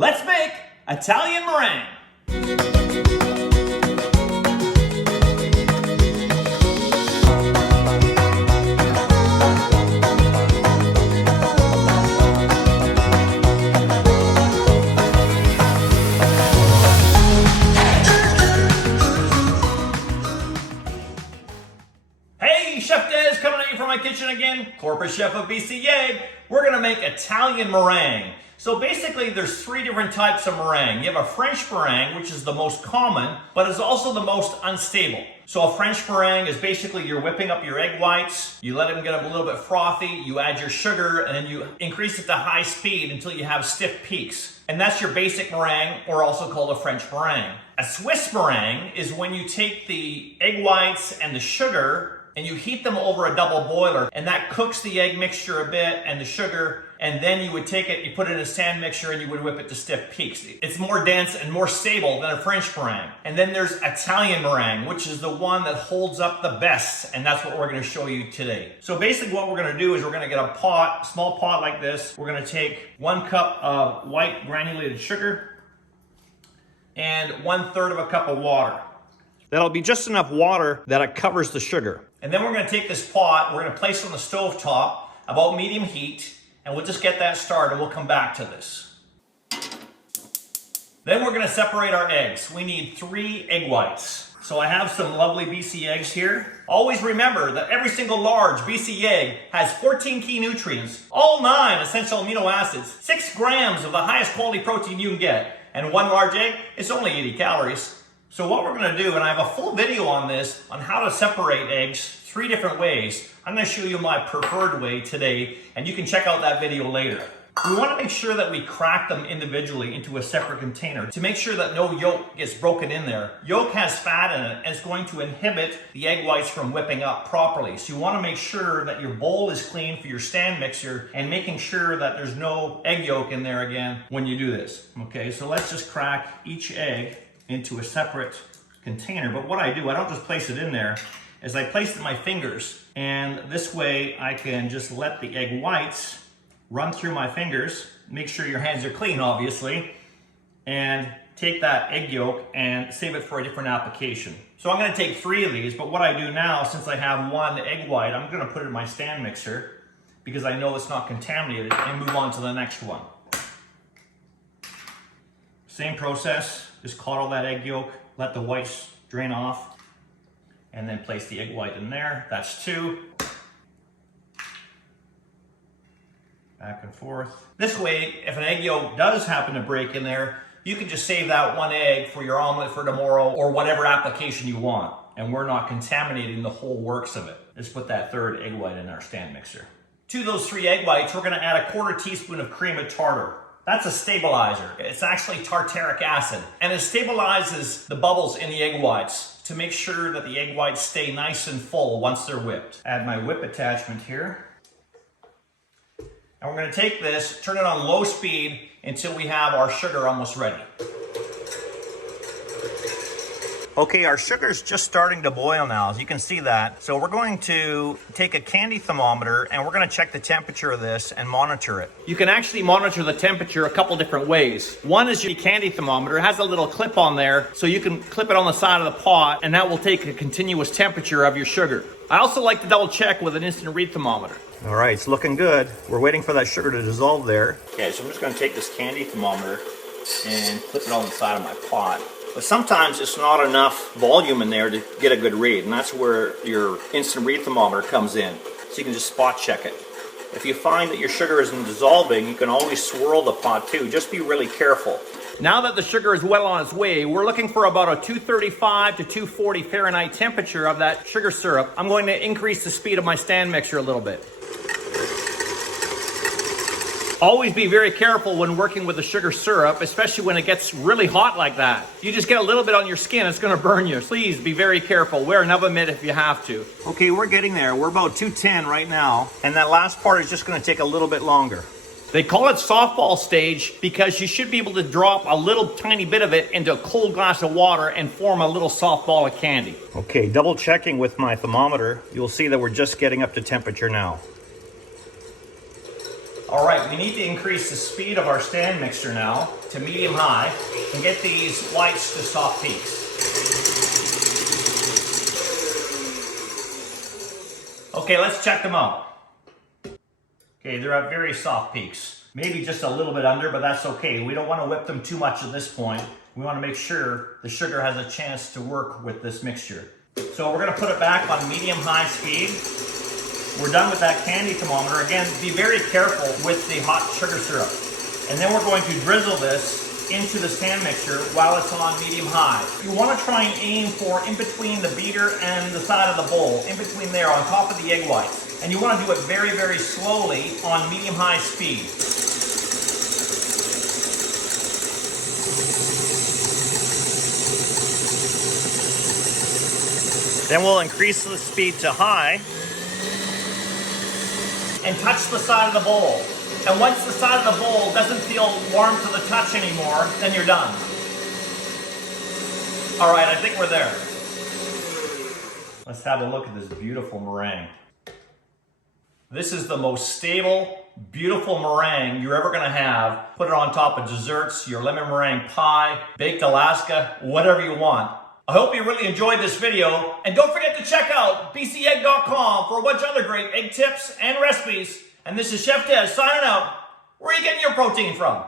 Let's make Italian meringue. Hey, Chef Dez coming at you from my kitchen again. Corporate chef of BC Egg. We're gonna make Italian meringue. So basically there's three different types of meringue. You have a French meringue, which is the most common, but is also the most unstable. So a French meringue is basically you're whipping up your egg whites, you let them get a little bit frothy, you add your sugar, and then you increase it to high speed until you have stiff peaks. And that's your basic meringue, or also called a French meringue. A Swiss meringue is when you take the egg whites and the sugar and you heat them over a double boiler, and that cooks the egg mixture a bit and the sugar, and then you would take it, you put it in a stand mixture, and you would whip it to stiff peaks. It's more dense and more stable than a French meringue. And then there's Italian meringue, which is the one that holds up the best, and that's what we're gonna show you today. So basically what we're gonna do is we're gonna get a pot, small pot like this. We're gonna take 1 cup of white granulated sugar and 1/3 of a cup of water. That'll be just enough water that it covers the sugar. And then we're gonna take this pot, we're gonna place it on the stove top, about medium heat, and we'll just get that started. We'll come back to this. Then we're gonna separate our eggs. We need 3 egg whites. So I have some lovely BC eggs here. Always remember that every single large BC egg has 14 key nutrients, all 9 essential amino acids, 6 grams of the highest quality protein you can get, and 1 large egg is only 80 calories. So what we're gonna do, and I have a full video on this, on how to separate eggs 3 different ways. I'm gonna show you my preferred way today, and you can check out that video later. We wanna make sure that we crack them individually into a separate container to make sure that no yolk gets broken in there. Yolk has fat in it, and it's going to inhibit the egg whites from whipping up properly. So you wanna make sure that your bowl is clean for your stand mixer, and making sure that there's no egg yolk in there again when you do this. Okay, so let's just crack each egg into a separate container. But what I do, I don't just place it in there, is I place it in my fingers, and this way I can just let the egg whites run through my fingers. Make sure your hands are clean, obviously, and take that egg yolk and save it for a different application. So I'm gonna take 3 of these, but what I do now, since I have 1 egg white, I'm gonna put it in my stand mixer because I know it's not contaminated, and move on to the next one. Same process, just coddle that egg yolk, let the whites drain off, and then place the egg white in there. That's 2. Back and forth. This way, if an egg yolk does happen to break in there, you can just save that 1 egg for your omelet for tomorrow, or whatever application you want. And we're not contaminating the whole works of it. Let's put that 3rd egg white in our stand mixer. To those 3 egg whites, we're gonna add a 1/4 teaspoon of cream of tartar. That's a stabilizer. It's actually tartaric acid, and it stabilizes the bubbles in the egg whites to make sure that the egg whites stay nice and full once they're whipped. Add my whip attachment here. And we're gonna take this, turn it on low speed until we have our sugar almost ready. Okay, our sugar's just starting to boil now, as you can see that. So we're going to take a candy thermometer, and we're gonna check the temperature of this and monitor it. You can actually monitor the temperature a couple different ways. One is your candy thermometer. It has a little clip on there, so you can clip it on the side of the pot, and that will take a continuous temperature of your sugar. I also like to double check with an instant read thermometer. All right, it's looking good. We're waiting for that sugar to dissolve there. Okay, so I'm just gonna take this candy thermometer and clip it on the side of my pot. But sometimes it's not enough volume in there to get a good read, and that's where your instant read thermometer comes in. So you can just spot check it. If you find that your sugar isn't dissolving, you can always swirl the pot too. Just be really careful. Now that the sugar is well on its way, we're looking for about a 235 to 240 Fahrenheit temperature of that sugar syrup. I'm going to increase the speed of my stand mixer a little bit. Always be very careful when working with the sugar syrup, especially when it gets really hot like that. You just get a little bit on your skin, it's gonna burn you. Please be very careful. Wear an oven mitt if you have to. Okay, we're getting there. We're about 210 right now, and that last part is just gonna take a little bit longer. They call it softball stage because you should be able to drop a little tiny bit of it into a cold glass of water and form a little soft ball of candy. Okay, double checking with my thermometer, you'll see that we're just getting up to temperature now. All right, we need to increase the speed of our stand mixture now to medium-high and get these whites to soft peaks. Okay, let's check them out. Okay, they're at very soft peaks. Maybe just a little bit under, but that's okay. We don't want to whip them too much at this point. We want to make sure the sugar has a chance to work with this mixture. So we're going to put it back on medium-high speed. We're done with that candy thermometer. Again, be very careful with the hot sugar syrup. And then we're going to drizzle this into the stand mixture while it's on medium-high. You want to try and aim for in between the beater and the side of the bowl, in between there, on top of the egg whites. And you want to do it very, very slowly on medium-high speed. Then we'll increase the speed to high and touch the side of the bowl. And once the side of the bowl doesn't feel warm to the touch anymore, then you're done. All right, I think we're there. Let's have a look at this beautiful meringue. This is the most stable, beautiful meringue you're ever gonna have. Put it on top of desserts, your lemon meringue pie, baked Alaska, whatever you want. I hope you really enjoyed this video, and don't forget to check out bcegg.com for a bunch of other great egg tips and recipes. And this is Chef Dez signing out. Where are you getting your protein from?